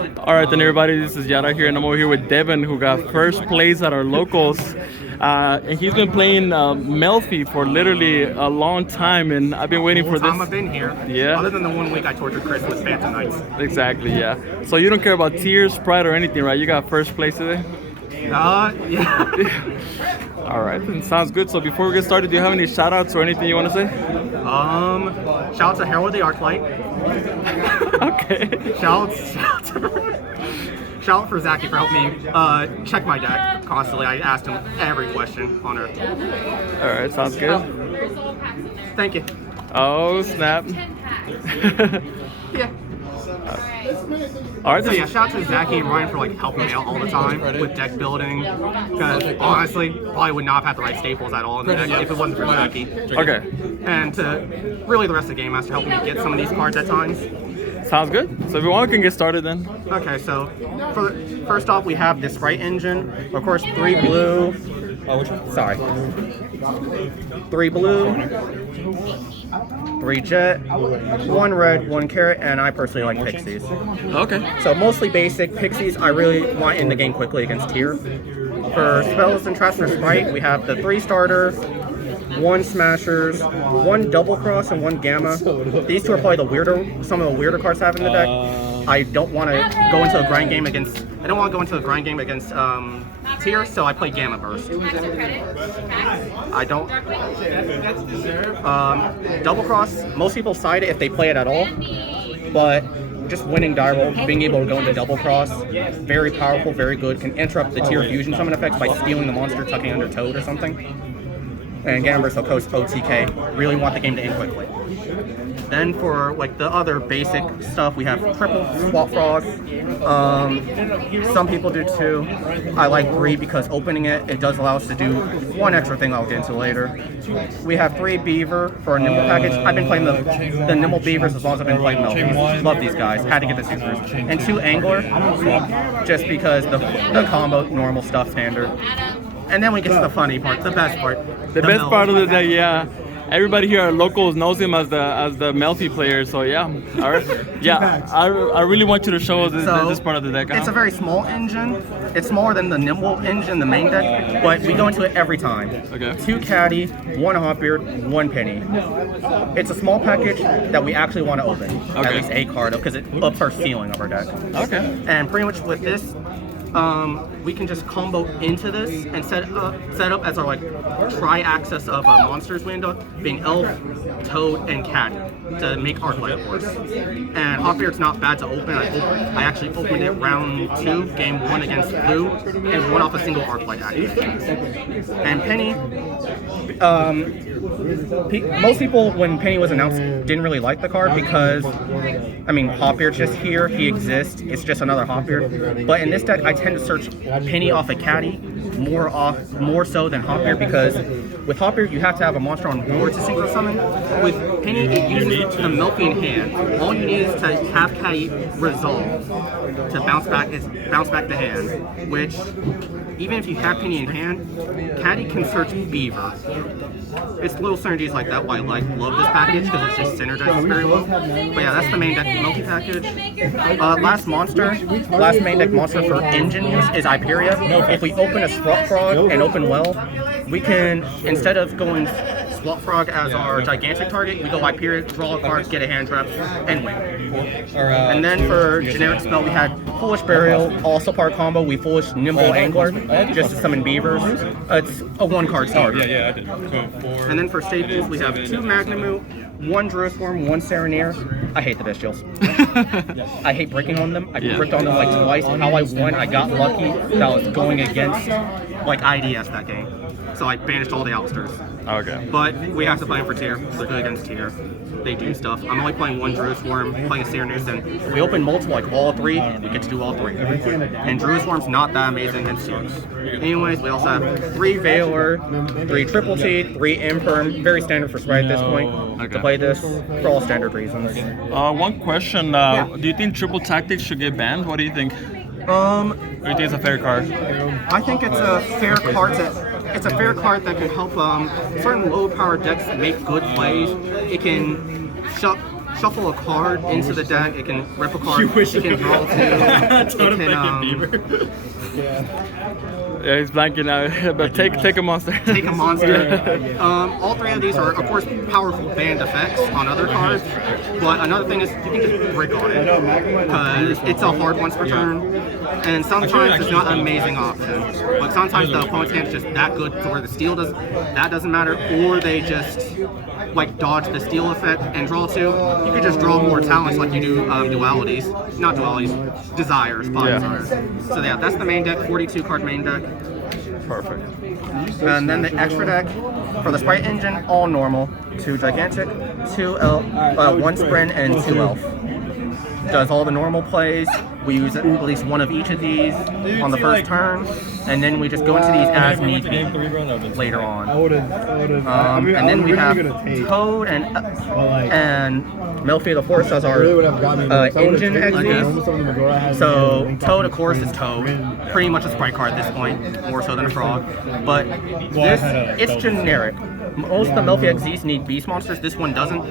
All right, then everybody, this is Yara here, and I'm over here with Devon, who got first place at our locals. And he's been playing Melffy for literally a long time, and I've been waiting for this. I've been here. Yeah. Other than the 1 week I tortured Chris with Phantom Nights. Exactly, yeah. So you don't care about tiers, Spright, or anything, right? You got first place today? Yeah. All right, then sounds good. So before we get started, do you have any shout outs or anything you want to say? Shout out to Rowlett Rd. Okay. Shout out for Zachy for helping me check my deck constantly. I asked him every question on Earth. All right, sounds good. Thank you. Oh, snap. Yeah. All right, So yeah, shout out to Zachy and Ryan for like helping me out all the time with deck building. Because honestly, probably would not have had the right staples at all in the deck if it wasn't for Zachy. Okay. And to really the rest of the game master helping me get some of these cards at times. Sounds good. So if you want, we can get started then. Okay, so first off, we have this Spright engine. Of course, 3 blue. Oh, which one? Sorry. 3 blue, 3 jet, 1 red, 1 carrot, and I personally like pixies. Okay. So mostly basic. Pixies I really want in the game quickly against tier. For spells and traps for Spright, we have the 3 starter, 1 smashers, 1 double cross, and 1 gamma. These 2 are probably some of the weirder cards I have in the deck. I don't want to go into a grind game against. Tier, so I play Gamma Burst. I don't. Double cross. Most people side it if they play it at all, but just winning die roll, being able to go into double cross, very powerful, very good. Can interrupt the tier fusion summon effects by stealing the monster, tucking under Toad or something. And Gamma Burst will coast OTK. Really want the game to end quickly. Then for like the other basic stuff, we have triple Swap Frog. Some people do 2. I like 3 because opening it does allow us to do 1 extra thing I'll get into later. We have 3 Beaver for a Nimble package. I've been playing the Nimble Beavers as long as I've been playing Melffy. Love these guys. Had to get the users. And 2 Angler, just because the combo, normal stuff, standard. And then we get to the funny part, the best part. The best part of the day, yeah. Everybody here at locals knows him as the Melffy player, so yeah. All right. Yeah, I really want you to show us this part of the deck. It's a very small engine. It's smaller than the Nimble engine, the main deck, but we go into it every time. Okay. 2 Caddy, 1 Hotbeard, 1 Penny. It's a small package that we actually want to open. Okay. At least a card, because it ups our ceiling of our deck. Okay. And pretty much with this, we can just combo into this and set up as our like tri-axis of monsters window, being Elf, Toad, and Cat to make our play, of course. And Hotbeard's not bad to open. I actually opened it round 2, game 1 against Blue, and won off a single Arclight action. And Penny, most people when Penny was announced didn't really like the card because, I mean, Hotbeard's just here, he exists, it's just another Hotbeard. But in this deck, I tend to search Penny off a Caddy more so than Hotbeard, because with Hotbeard you have to have a monster on board to synchro summon. With Penny, it uses the Melffy in hand. All you need is to have Caddy resolve to bounce back the hand, which even if you have Penny in hand, Caddy can search Beaver. It's little synergies like that why I love this package, because it's just synergizes very well. But yeah, that's the main deck Melffy package. Last main deck monster for engine use is Hyperia. If we open a Swap Frog and open well, we can, instead of going Swap Frog as our gigantic target, we go Hyperia, draw a card, get a hand trap, and win. And then for generic spell, we had Foolish Burial, also part combo. We Foolish Nimble Angler, just to summon Beavers. It's a 1-card starter. Yeah, I did. And then for staples, we have 2 Magnemute, 1 Druisform, 1 Sereneer. I hate the Bestials. I hate breaking on them. I bricked on them like twice. How I won, I got lucky that I was going against like IDS that game. So I banished all the Outsters. Okay. But we have to play them for tier. They're good against tier. They do stuff. I'm only playing 1 Druisform, playing a Sereneer, and if we open multiple, like all 3, we get to do all 3. And Druisform's not that amazing against tiers. Anyways, we also have 3 Veiler, 3 Triple T, 3 Imperm. Very standard for Spright at this point to play this for all standard reasons. One question. Do you think Triple Tactics should get banned? What do you think? Or do you think it's a fair card? I think it's a fair card that can help certain low power decks make good plays. It can shut shuffle a card into the deck. It can rip a card. It can draw 2. It can, yeah, he's blanking out. But take a monster. Take a monster. All 3 of these are, of course, powerful banned effects on other cards. But another thing is you can just brick on it because it's a hard once per turn. And sometimes it's not an amazing option. But sometimes the opponent's hand's just that good to where the steal doesn't matter, or they just like dodge the steal effect and draw 2. You could just draw more talents like you do dualities. Not dualities, desires, desires. So yeah, that's the main deck, 42 card main deck. Perfect. And then the extra deck for the Spright engine, all normal. 2 gigantic, 1 sprint, and 2 elf. Does all the normal plays. We use at least one of each of these on the first turn, and then we just go into these as need be later on. And then we have Toad and Melffy the Force as our engine XD. So Toad, of course, is Toad. Pretty much a Spright card at this point, more so than a frog. But this, it's generic. Most of the Melffy XZs need beast monsters. This one doesn't.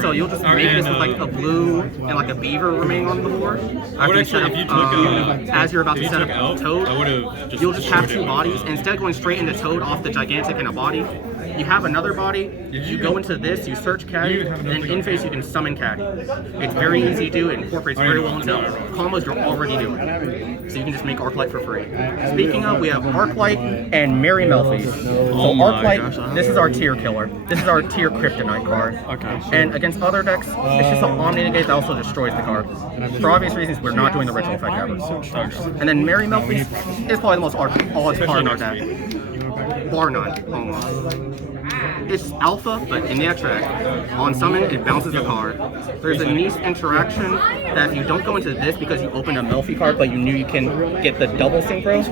So you'll just make this with like a blue and like a beaver remaining on the board. As you're about to set up Toad, you'll just have 2 bodies. Instead of going straight into Toad off the gigantic and a body, you have another body, you go into this, you search Caddy, and then in face you can summon Caddy. It's very easy to do, it incorporates very well into combos you're already doing. So you can just make Arclight for free. Speaking of, we have Arclight and Merry Melffy. So Arclight, this is our tier killer. This is our tier Kryptonite card. Okay. And against other decks, it's just an Omni Negate that also destroys the card. For obvious reasons, we're not doing the ritual effect ever. And then Merry Melffy is probably the most all-it's card in our deck. Bar none, almost. It's alpha, but in the extra deck. On summon, it bounces a card. There's a nice interaction that if you don't go into this because you open a Melffy card, but you knew you can get the double synchro,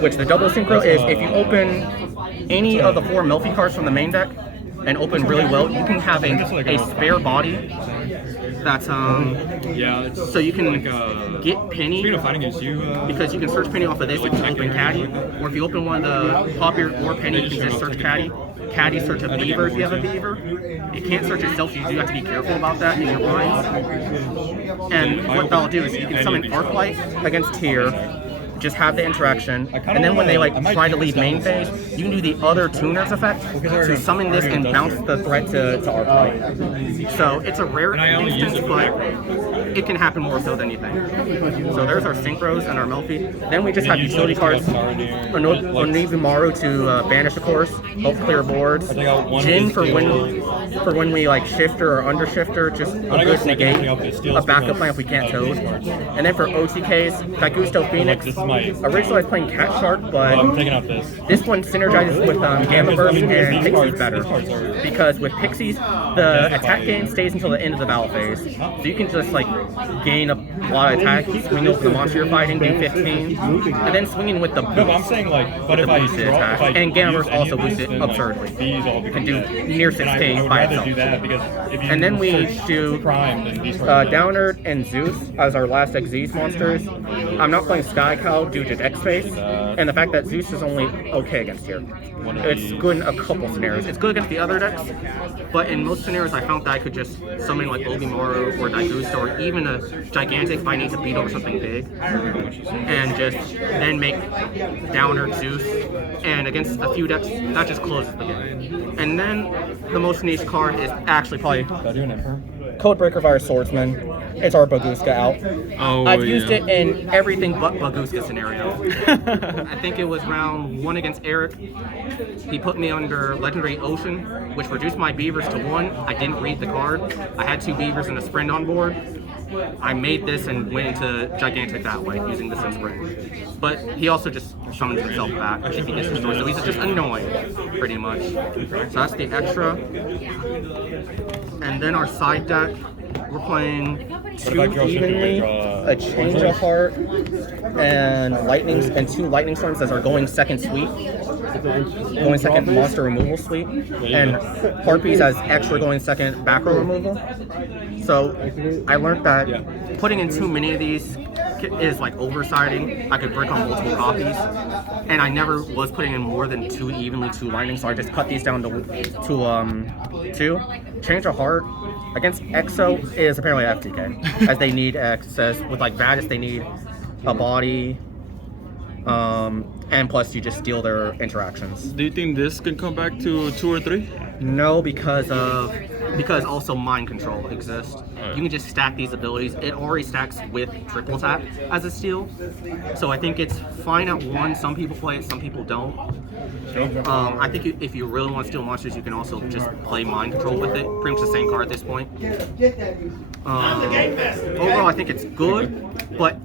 which the double synchro is if you open any of the 4 Melffy cards from the main deck and open really well, you can have a spare body. That's so you can get Penny because you can search Penny off of this if you open Caddy, or if you open one of the Hopper or Penny, you can just search Caddy. Caddy search a beaver if you have a beaver. It can't search itself, you do have to be careful about that in your lines. And what that'll do is you can summon Arclight against Tier, just have the interaction, and then when they like try to leave main phase, you can do the other Tuner's effect to summon this and bounce the threat to Arclight. So it's a rare instance, but it can happen more so than you think. So there's our Synchros and our Melffy. Then we just have utility cards. Onibimaru to banish, of course, help clear boards. Jin for when we like shifter or under shifter, just a good negate, a backup plan if we can't Toad. And then for OTKs, Daigusto Phoenix. Originally I was playing Cat Shark, but this one synergizes with Gamma Burst and Pixies better. Because with Pixies, the attack gain stays until the end of the battle phase. So you can just like gain a lot of attack, swing over the monster you're fighting, do 15, and then swinging with the boost. No, but I'm saying like, but if I attack. And Gamma Burst also boosts it absurdly. You can do near 6k by itself. And then we do Downer and Zeus as our last XZ monsters. I'm not playing Sky Cow due to X face, and the fact that Zeus is only okay against here. It's good in a couple scenarios. It's good against the other decks, but in most scenarios I found that I could just summon like Obimaru or Daigusto or even a Gigantic if I need to beat over something big, and just then make Downer Zeus, and against a few decks that just closes the game. And then the most niche card is actually probably Codebreaker via Swordsman. It's our Baguska out. I've used it in everything but Baguska scenario. I think it was round 1 against Eric. He put me under Legendary Ocean, which reduced my beavers to 1. I didn't read the card. I had 2 beavers and a sprint on board. I made this and went into Gigantic that way, using this in sprint. But he also just summons himself back if he gets destroyed, so he's just annoying, pretty much. So that's the extra. And then our side deck, we're playing 2 evenly, a Change of Heart, and lightnings, and 2 lightning storms as our going second suite. Going second monster removal suite, and Harpies as extra going second back row removal. So I learned that putting in too many of these is like oversiding. I could brick on multiple copies, and I never was putting in more than 2 evenly 2 lightning, so I just cut these down to 2. Change of Heart against Exo is apparently FTK, as they need access. With like Vadis, they need a body, and plus you just steal their interactions. Do you think this can come back to 2 or 3? No, because also mind control exists. You can just stack these abilities. It already stacks with triple tap as a steal, so I think it's fine at 1. Some people play it, some people don't. I think if you really want to steal monsters, you can also just play mind control with it. Pretty much the same card at this point. Overall, I think it's good, but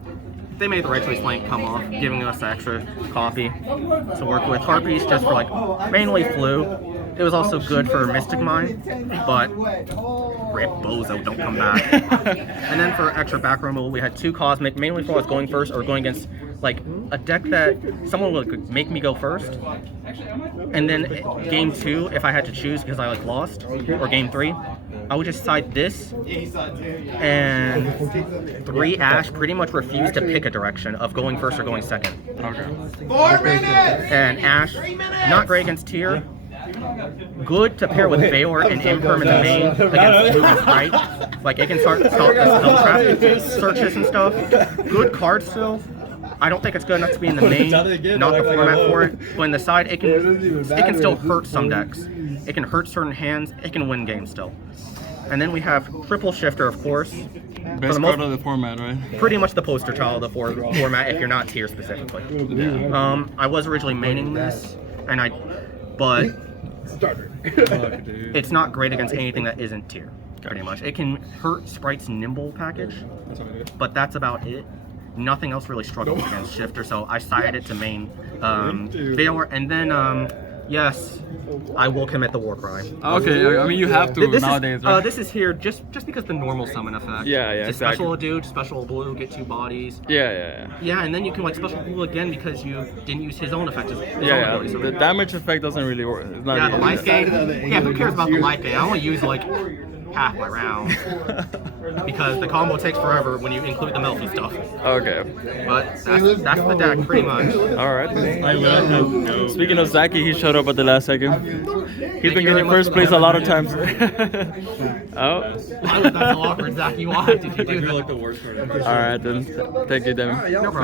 they made the right choice playing Come Off, giving us extra copy to work with. Harpies just for like mainly flu. It was also good for Mystic Mine, but Rip Bozo, don't come back. And then for extra back row, we had 2 Cosmic, mainly for us going first or going against like a deck that someone would make me go first. And then game 2, if I had to choose because I like lost, or game 3, I would just side this and 3 Ash, pretty much refuse to pick a direction of going first or going second. Okay. 4 minutes! And Ash, not great against tier. Good to pair with Veor and Imperm in the main against Blue and Sprite. Like it can start the spellcraft searches and stuff. Good card still. I don't think it's good enough to be in the main, not the format for it. But in the side, it can still hurt some decks. It can hurt certain hands. It can win games still. And then we have Triple Shifter, of course. Best card of the format, right? Pretty much the poster child of the format if you're not tier specifically. Yeah. I was originally maining this, but it's not great against anything that isn't tier. Pretty much, it can hurt Sprite's Nimble package, but that's about it. Nothing else really struggles against Shifter, so I sided it to main Veor, and then yes, I will commit the Warcry. Okay, I mean you have to nowadays, right? This is here just because the normal summon effect. Yeah, It's exactly. special dude, special blue, get 2 bodies. Yeah. Yeah, and then you can like special blue again because you didn't use his own effect. Yeah. The damage effect doesn't really work. It's not Yeah, the really- life gain. Yeah, who cares about the life gain? I only use like half my round because the combo takes forever when you include the Melffy stuff. Okay. But that's the deck pretty much. All right. Speaking of Zaki, he showed up at the last second. He's been getting first place a lot of times. Oh. Why was that so awkward, Zach? Why did you do that? All right then. Thank you, Devon. No problem.